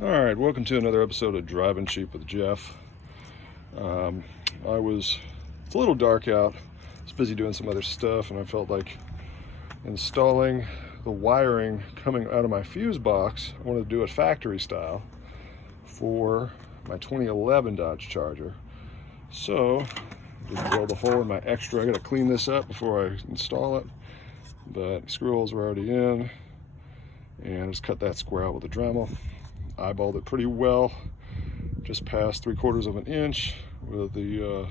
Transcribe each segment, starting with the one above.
All right, welcome to another episode of Driving Cheap with Jeff. It's a little dark out. I was busy doing some other stuff, and I felt like installing the wiring coming out of my fuse box. I wanted to do it factory style for my 2011 Dodge Charger. So, just drilled a hole in my extra. I gotta clean this up before I install it, but screw holes were already in, and just cut that square out with a Dremel. Eyeballed it pretty well, just past 3/4 of an inch with the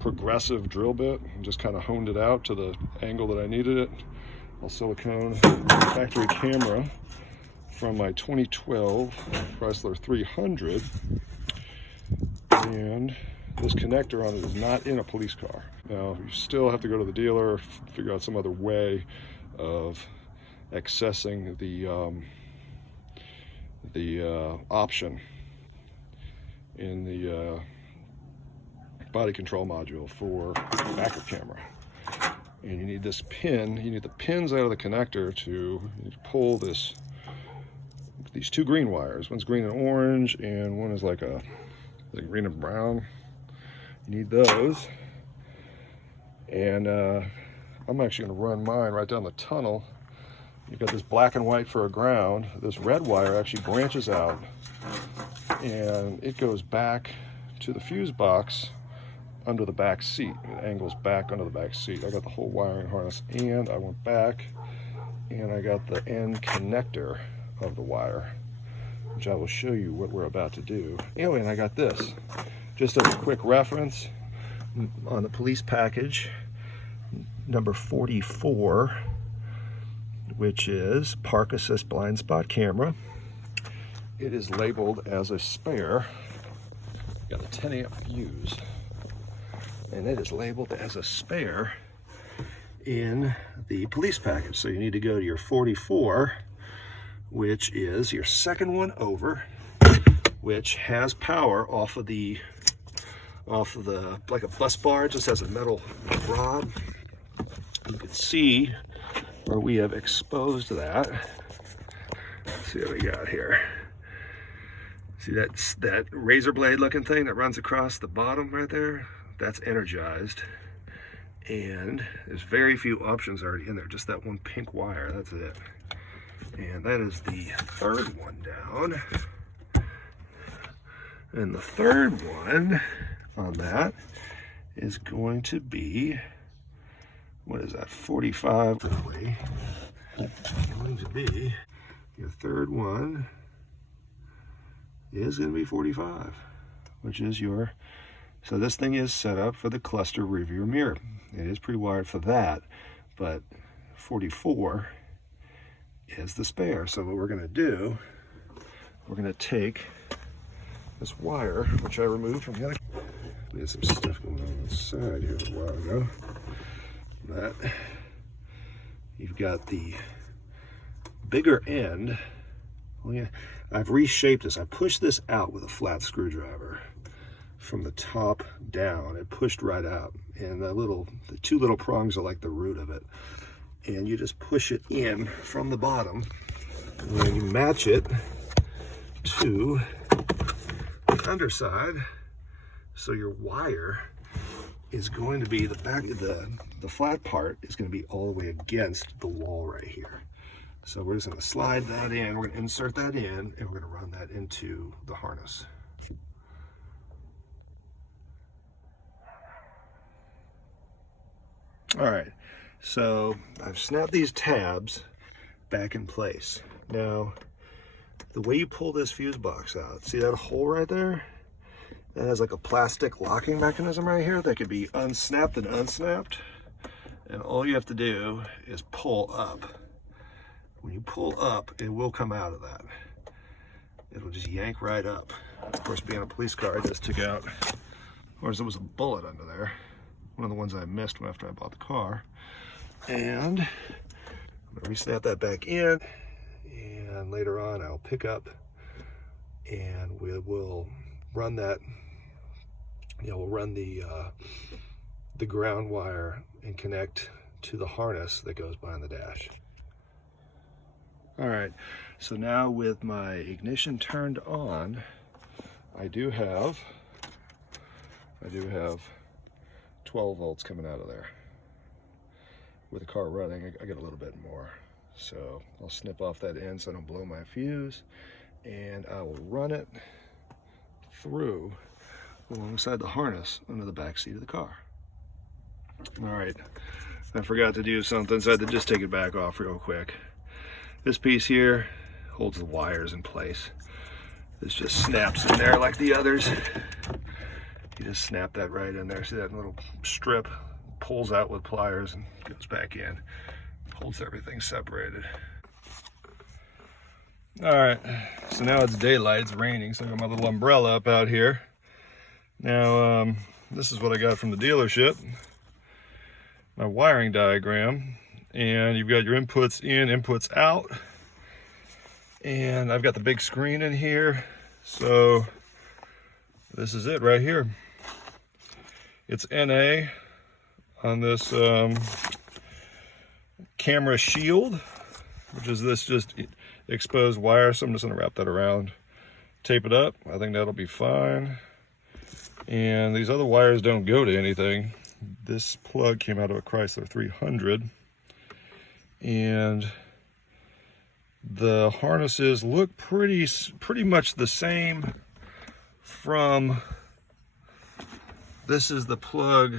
progressive drill bit, and just kind of honed it out to the angle that I needed it. I'll silicone factory camera from my 2012 Chrysler 300, and this connector on it is not in a police car. Now, you still have to go to the dealer, figure out some other way of accessing the option in the body control module for backup camera. And you need this pin, you need the pins out of the connector to pull these two green wires. One's green and orange, and one is like green and brown. You need those. And I'm actually gonna run mine right down the tunnel. You've got this black and white for a ground. This red wire actually branches out, and it goes back to the fuse box under the back seat. It angles back under the back seat. I got the whole wiring harness, and I went back and I got the end connector of the wire, which I will show you what we're about to do. Anyway, and I got this. Just as a quick reference, on the police package, number 44, which is Park Assist Blind Spot Camera. It is labeled as a spare. Got a 10 amp fuse, and it is labeled as a spare in the police package. So you need to go to your 44, which is your second one over, which has power off of the like a bus bar. It just has a metal rod. You can see where we have exposed that. Let's see what we got here. See that razor blade looking thing that runs across the bottom right there? That's energized. And there's very few options already in there, just that one pink wire, that's it. And that is the third one down. And the third one on that is going to be, what is that, 45? Going to be, your third one is going to be 45, which is your, so this thing is set up for the cluster rearview mirror. It is pre-wired for that, but 44 is the spare. So what we're going to do, we're going to take this wire, which I removed from the other. We had some stuff going on the side here a while ago. That you've got the bigger end. Oh yeah, I've reshaped this. I pushed this out with a flat screwdriver from the top down. It pushed right out, and the two little prongs are like the root of it. And you just push it in from the bottom, and then you match it to the underside. So your wire is going to be the flat part is going to be all the way against the wall right here. So we're just going to slide that in, we're going to insert that in, and we're going to run that into the harness. All right, so I've snapped these tabs back in place. Now, the way you pull this fuse box out, see that hole right there? That has like a plastic locking mechanism right here that could be unsnapped and unsnapped. And all you have to do is pull up. When you pull up, it will come out of that. It'll just yank right up. Of course, being a police car, I just took out, of course, there was a bullet under there. One of the ones I missed after I bought the car. And I'm gonna re-snap that back in, and later on I'll pick up and we will run that, we'll run the ground wire and connect to the harness that goes behind the dash. All right, so now with my ignition turned on, I do have 12 volts coming out of there. With the car running, I get a little bit more. So I'll snip off that end so I don't blow my fuse, and I will run it through alongside the harness under the back seat of the car. All right, I forgot to do something, so I had to just take it back off real quick. This piece here holds the wires in place. This just snaps in there like the others. You just snap that right in there. See that little strip? Pulls out with pliers and goes back in. Holds everything separated. All right, so now it's daylight, it's raining, so I got my little umbrella up out here. Now, this is what I got from the dealership. My wiring diagram, and you've got your inputs in, inputs out. And I've got the big screen in here, so this is it right here. It's NA on this camera shield, which is this just exposed wire, so I'm just gonna wrap that around, tape it up. I think that'll be fine. And these other wires don't go to anything. This plug came out of a Chrysler 300, and the harnesses look pretty much the same from, this is the plug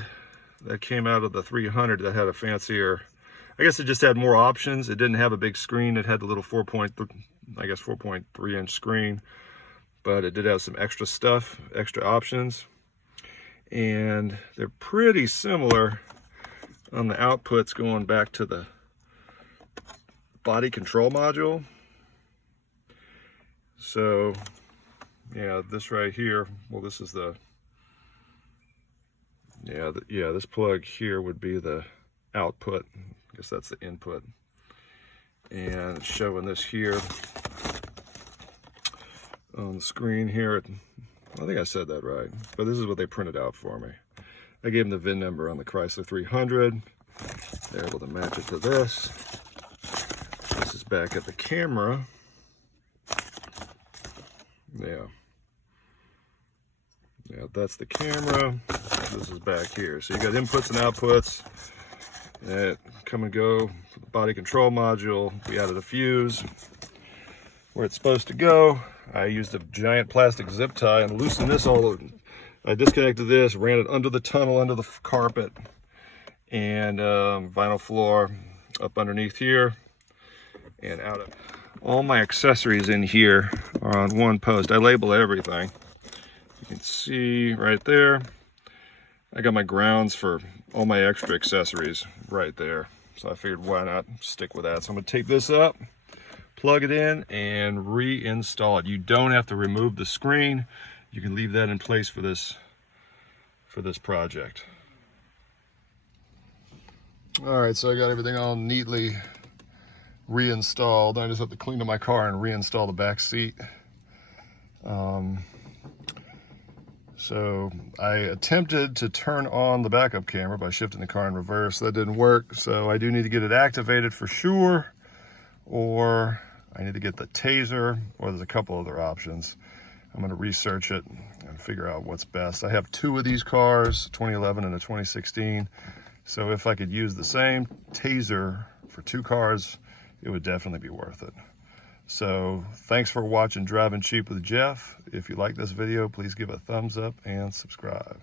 that came out of the 300 that had a fancier, I guess it just had more options. It didn't have a big screen. It had the little 4.3 inch screen, but it did have some extra stuff, extra options. And they're pretty similar on the outputs going back to the body control module. So yeah, this right here, well, this is the, this plug here would be the output. I guess that's the input. And it's showing this here on the screen here. I think I said that right, but this is what they printed out for me. I gave them the VIN number on the Chrysler 300. They're able to match it to this. This is back at the camera. Yeah, that's the camera. This is back here. So you got inputs and outputs that come and go for the body control module. We added a fuse where it's supposed to go. I used a giant plastic zip tie and loosened this all over. I disconnected this, ran it under the tunnel, under the carpet, and vinyl floor up underneath here and out of. All my accessories in here are on one post. I label everything. You can see right there. I got my grounds for all my extra accessories right there. So I figured why not stick with that. So I'm gonna take this up, plug it in, and reinstall it. You don't have to remove the screen. You can leave that in place for this project. All right, so I got everything all neatly reinstalled. I just have to clean up my car and reinstall the back seat. So I attempted to turn on the backup camera by shifting the car in reverse. That didn't work, so I do need to get it activated for sure, or I need to get the taser, or there's a couple other options. I'm gonna research it and figure out what's best. I have two of these cars, 2011 and a 2016. So if I could use the same taser for two cars, it would definitely be worth it. So thanks for watching Driving Cheap with Jeff. If you like this video, please give a thumbs up and subscribe.